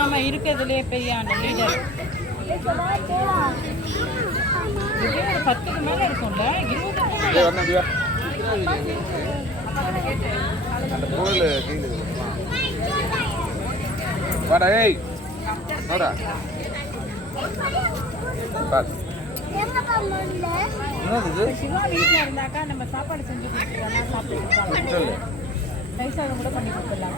ஆமா இருக்கிறதுலயே பெரிய லீடர் 10க்கு மேல இருக்கும்ல 20 அந்த கோயில கீழ வாடா ஏய் வாடா பாஸ் என்னது சிவா வீட்ல இருந்தாக்கா நம்ம சாப்பாடு செஞ்சு கொடுத்துட்டோம்னா சாப்பிட்டு பைசா கூட பண்ணி கொடுத்துடலாம்.